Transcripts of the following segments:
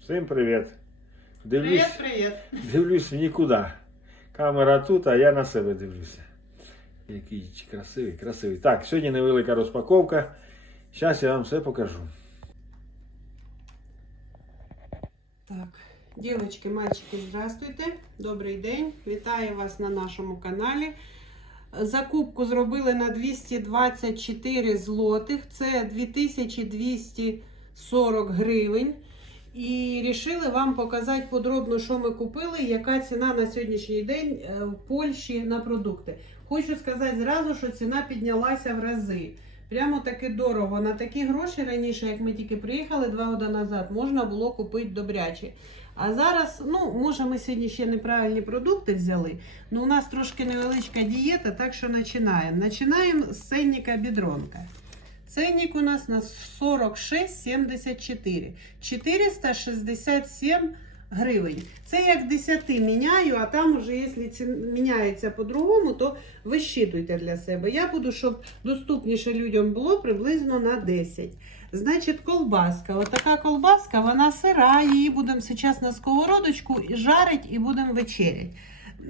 Всім привіт. Дивлюсь, Привіт, привіт. дивлюсь в нікуди. Камера тут, а я на себе дивлюся. Який красивий, красивий. Так, сьогодні невелика розпаковка. Зараз я вам все покажу. Так, дівчатки, мальчики, здравствуйте. Добрий день. Вітаю вас на нашому каналі. Закупку зробили на 224 злотих. Це 2240 гривень. І вирішили вам показати подробно, що ми купили, яка ціна на сьогоднішній день е, в Польщі на продукти. Хочу сказати зразу, що ціна піднялася в рази. Прямо таки дорого. На такі гроші раніше, як ми тільки приїхали два роки назад, можна було купити добряче. А зараз, ну, може, ми сьогодні ще неправильні продукти взяли, але у нас трошки невеличка дієта, так що починаємо. Починаємо з ценника бідронка. Ценник у нас на 46,74. 467 гривень. Це як 10 міняю, а там уже, якщо ці міняється по-другому, то вищитуйте для себе. Я буду, щоб доступніше людям було приблизно на 10. Значить, колбаска. Отака колбаска, вона сира, її будемо зараз на сковородочку жарить і будемо вечерять.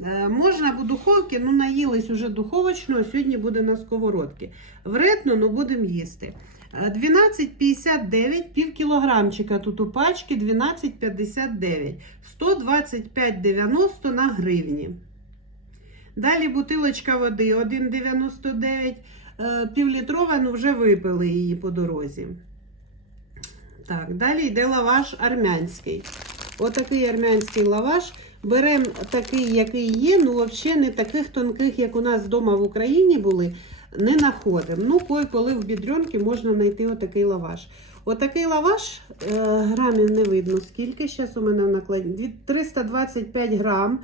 Е, Можна в духовці, ну наїлись уже духовочного, сьогодні буде на сковородці. Вредно, ну будемо їсти. Е, 12,59, пів кілограмчика тут у пачці 12,59, 125,90 на гривні. Далі бутилочка води 1,99, е, півлітрова, ну вже випили її по дорозі. Так, далі йде лаваш армянський. Отакий армянський лаваш. Беремо такий, який є, ну взагалі не таких тонких, як у нас вдома в Україні були, не знаходимо. Ну, кой коли в бідрюнки можна знайти отакий лаваш. Отакий лаваш, е, грамів не видно, скільки зараз у мене накладні. 325 грам,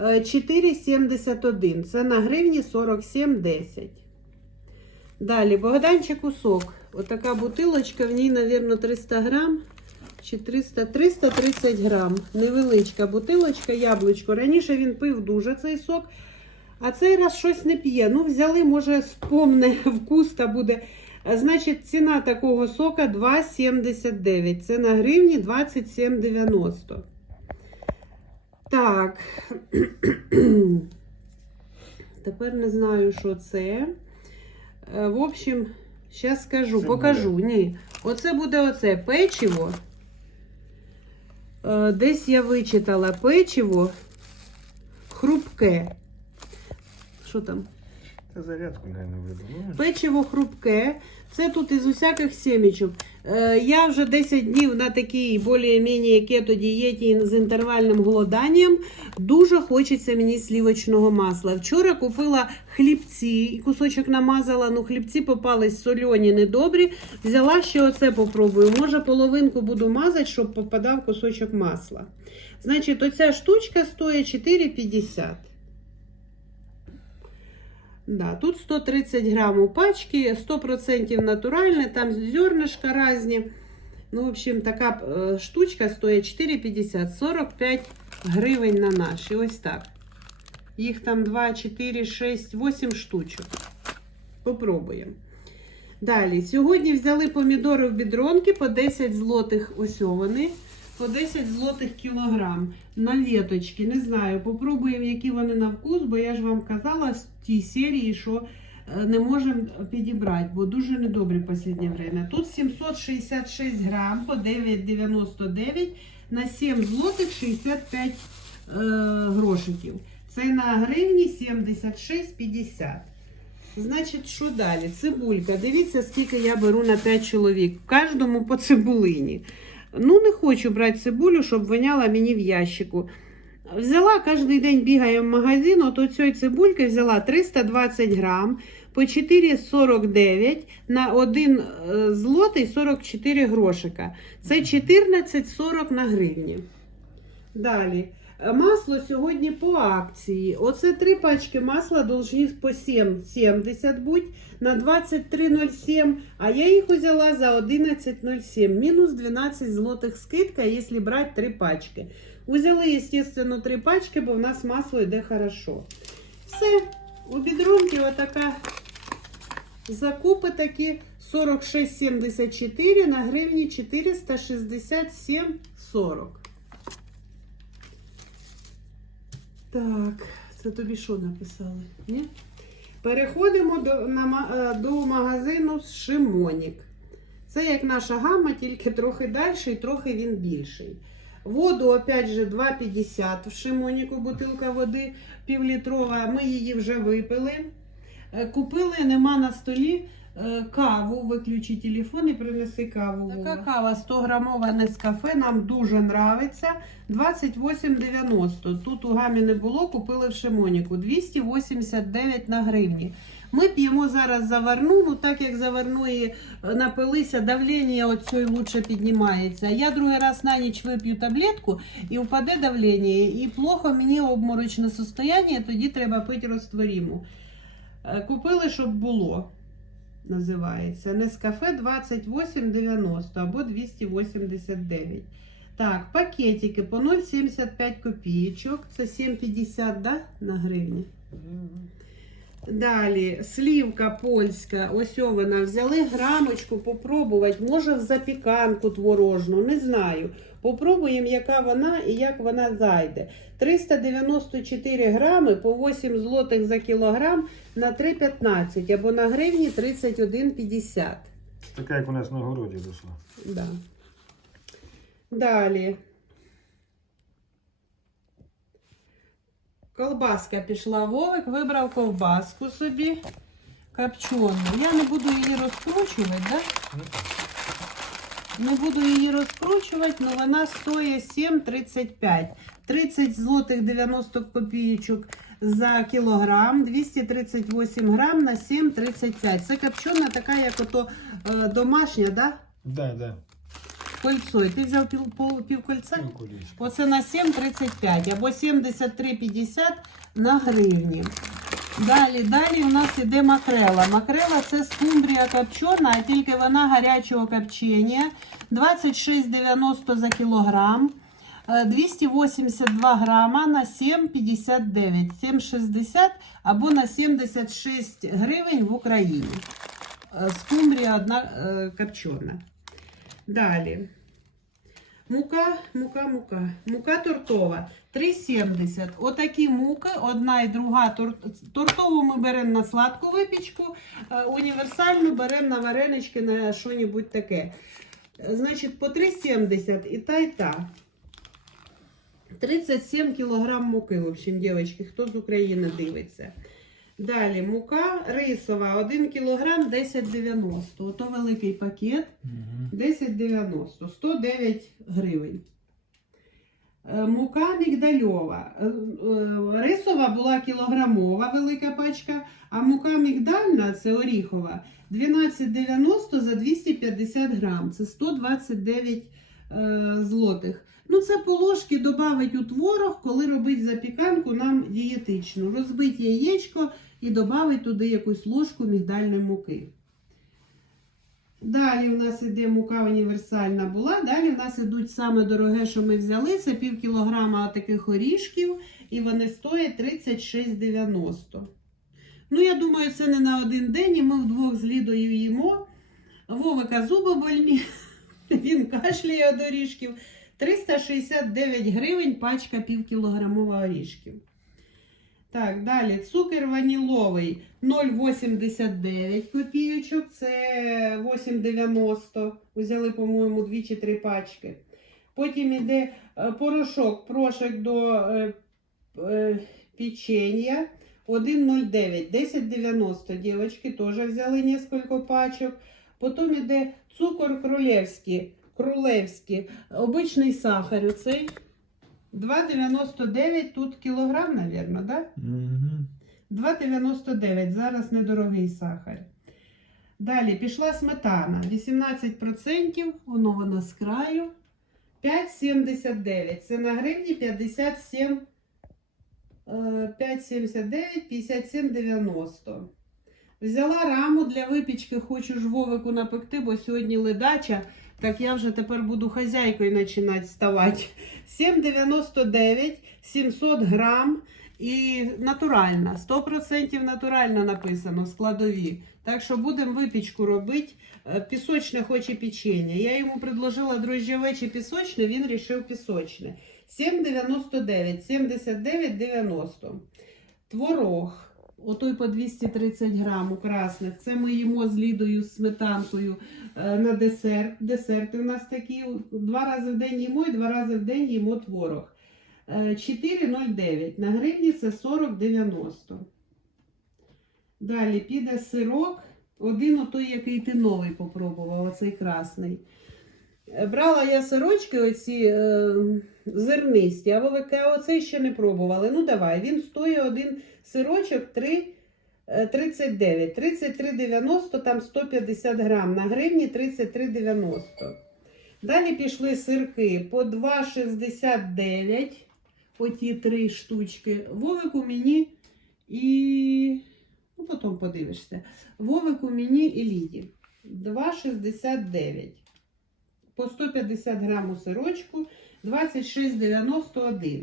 е, 4,71. Це на гривні 47,10. Далі, Богданчику сок. Отака бутилочка, в ній, мабуть, 300 грам. Чи 300, 330 грам. Невеличка бутилочка, яблучко. Раніше він пив дуже цей сок, а цей раз щось не п'є. Ну, взяли, може, спомне вкус та буде. Значить, ціна такого сока 2,79. Це на гривні 27,90. Так. Тепер не знаю, що це. Е, В общем, зараз скажу, покажу. Ні. Оце буде оце печиво. Е, Десь я вичитала печиво хрупке. Що там? Та зарядку, мабуть, видно. Печиво хрупке. Це тут із усяких сімічок. Е, я вже 10 днів на такій більш-менш кето дієті з інтервальним голоданням. Дуже хочеться мені слівочного масла. Вчора купила хлібці і кусочок намазала. Ну, хлібці попались сольоні, недобрі. Взяла ще оце попробую. Може, половинку буду мазати, щоб попадав кусочок масла. Значить, оця штучка стоїть 4,50. Да, тут 130 грам у пачки, 100% натуральне, там зернышка різні. Ну, в общем, така е, штучка стоїть 4,50, 45 гривень на наші. Ось так. Їх там 2, 4, 6, 8 штучок. Попробуємо. Далі, сьогодні взяли помідори в бідронки по 10 злотих ось. По 10 злотих кілограм на літочки. Не знаю, попробуємо, які вони на вкус, бо я ж вам казала з тій серії, що е, не можемо підібрати, бо дуже недобрі в останнє время. Тут 766 грам по 9,99 на 7 злотих 65 е, грошиків. Це на гривні 76,50. Значить, що далі? Цибулька. Дивіться, скільки я беру на 5 чоловік. Кожному по цибулині. Ну, не хочу брати цибулю, щоб воняла мені в ящику. Взяла кожен день бігаю в магазин, от у цієї цибульки взяла 320 грам по 4,49 на 1 е, злотий 44 грошика. це 14,40 на гривні. Далі. Масло сьогодні по акції. Оце три пачки масла должні по 7,70 бути на 23,07, а я їх взяла за 11,07. Мінус 12 злотих скидка, якщо брати три пачки. Взяли, звісно, три пачки, бо в нас масло йде хорошо. Все, у бідрунки отака закупи такі 46,74 на гривні 467,40. Так, це тобі що написали? Ні? Переходимо до, на, е, до магазину Шимонік. Це як наша гама, тільки трохи далі і трохи він більший. Воду, опять же, 2,50 в Шимоніку, бутилка води півлітрова. Ми її вже випили. Е, Купили, нема на столі е, каву. Виключи телефон і принеси каву. Така кава 100 грамова Нескафе нам дуже нравиться. 28,90. Тут у гамі не було, купили в Шимоніку. 289 на гривні. Ми п'ємо зараз заварну, ну так як заварної е, напилися, давлення оцей лучше піднімається. Я другий раз на ніч вип'ю таблетку і впаде давлення, і плохо мені обморочне состояние, тоді треба пити розтворіму. Е, Купили, щоб було. Називається Нескафе 28,90 або 289. Так, пакетики по 0,75 копійочок. Це 7,50 да, на гривні. Далі, слівка польська, ось вона. Взяли грамочку попробувати. Може в запіканку творожну, не знаю. Попробуємо, яка вона і як вона зайде. 394 грами по 8 злотих за кілограм на 3,15 або на гривні 31,50. Така, як у нас на городі дійшла. Да. Далі. Колбаска пішла Вовик, вибрав ковбаску собі копчену. Я не буду її розкручувати, да? Не буду її розкручувати, але вона стоїть 7,35. 30 злотих 90 копійочок за кілограм, 238 грам на 7,35. Це копчена така, як ото е, домашня, да? Да, да. Кольцо. І ти взяв пів, пол- півкольця? Ну, колечко. Оце на 7,35 або 73,50 на гривні. Далі, далі у нас іде макрела. Макрела це скумбрія копчена, а тільки вона гарячого копчення. 26,90 за кілограм. Е, 282 грама на 7,59. 7,60 або на 76 гривень в Україні. Е, Скумбрія одна е, копчена. Далі. Мука, мука, мука. Мука тортова. 3,70. Отакі муки, одна і друга. Тортову ми беремо на сладку випічку, е, універсальну беремо на варенички, на що-небудь таке. Значить, по 3,70 і та, і та. 37 кілограм муки, в общем, дівчатки, хто з України дивиться. Далі мука рисова 1 кілограм 10,90. Ото великий пакет. 10,90, 109 гривень. Е, Мука мігдальова. Е, е, Рисова була кілограмова велика пачка, а мука мігдальна це оріхова 12,90 за 250 грам. Це 129 е, злотих. Ну, це по ложки додавить у творог, коли робить запіканку нам дієтичну. Розбить яєчко і додавить туди якусь ложку мігдальної муки. Далі у нас іде мука універсальна була. Далі у нас ідуть саме дороге, що ми взяли. Це пів кілограма таких орішків, і вони стоять 36,90. Ну, я думаю, це не на один день, і ми вдвох з Лідою їмо. Вовика зуби больні, він кашляє від орішків. 369 гривень пачка півкілограмова орішків. Так, далі цукер ваніловий 0,89 копійочок, це 8,90. Взяли, по-моєму, дві чи три пачки. Потім іде е, порошок, прошок до е, е, печення 1,09, 10,90. Дівчатки теж взяли кілька пачок. Потім іде цукор кролевський, кролевський, обичний сахар. Оцей 2,99 тут кілограм, мабуть, да? Мгм. 2,99. Зараз недорогий сахар. Далі пішла сметана. 18%. Воно вона з краю. 5,79. Це на гривні 57. е, 5,79, 57,90. Взяла раму для випічки, хочу ж Вовику напекти, бо сьогодні ледача. Так я вже тепер буду хазяйкою починати ставати. 7,99, 700 грам. і натуральна. 100% натуральна написано складові. Так що будемо випічку робити. Е, Пісочне хоче печення. Я йому предложила дрожжеве чи пісочне, він рішив пісочне. 7,99, 79,90. Творог. Отой по 230 грам у красних. Це ми їмо з Лідою з сметанкою е, на десерт. Десерти у нас такі. Два рази в день їмо і два рази в день їмо творог. Е, 4,09. На гривні це 40,90. Далі піде сирок. Один отой, який ти новий попробував, оцей красний. Брала я сирочки оці е, зернисті, а Вовик каже, оцей ще не пробували. Ну давай, він стоїть один сирочок 3, е, 39, 33,90, там 150 грам, на гривні 33,90. Далі пішли сирки по 2,69, оті три штучки. Вовику мені і, ну потім подивишся, Вовику мені і Ліді. 2,69 по 150 грам у сирочку 26,91.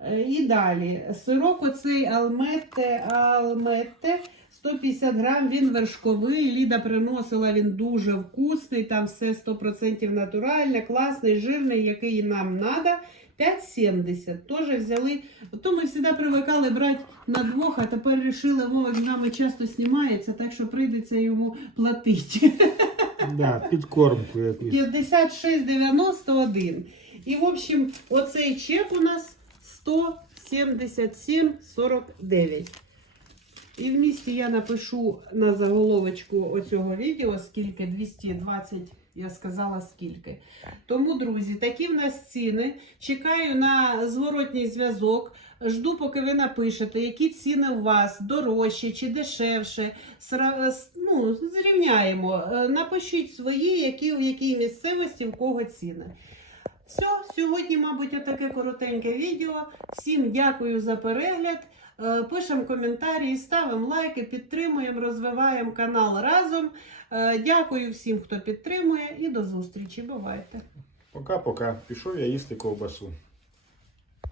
Е, І далі сирок оцей Алметте, Алметте 150 грам, він вершковий. Ліда приносила, він дуже вкусний, там все 100% натуральне, класний, жирний, який нам треба. 5,70. Теж взяли. То ми завжди привикали брати на двох, а тепер вирішили, Вовик з нами часто знімається, так що прийдеться йому платити. Да, підкормку якусь. 56,91. І, в общем, оцей чек у нас 177,49. І в місті я напишу на заголовочку оцього відео, скільки 220, я сказала скільки. Тому, друзі, такі в нас ціни. Чекаю на зворотній зв'язок. Жду, поки ви напишете, які ціни у вас дорожче чи дешевше. Ну, зрівняємо. Е, Напишіть свої, які в якій місцевості в кого ціни. Все, сьогодні, мабуть, отаке коротеньке відео. Всім дякую за перегляд. Е, Пишемо коментарі, ставимо лайки, підтримуємо, розвиваємо канал разом. Е, Дякую всім, хто підтримує, і до зустрічі. Бувайте! Пока-пока. Пішов я їсти ковбасу.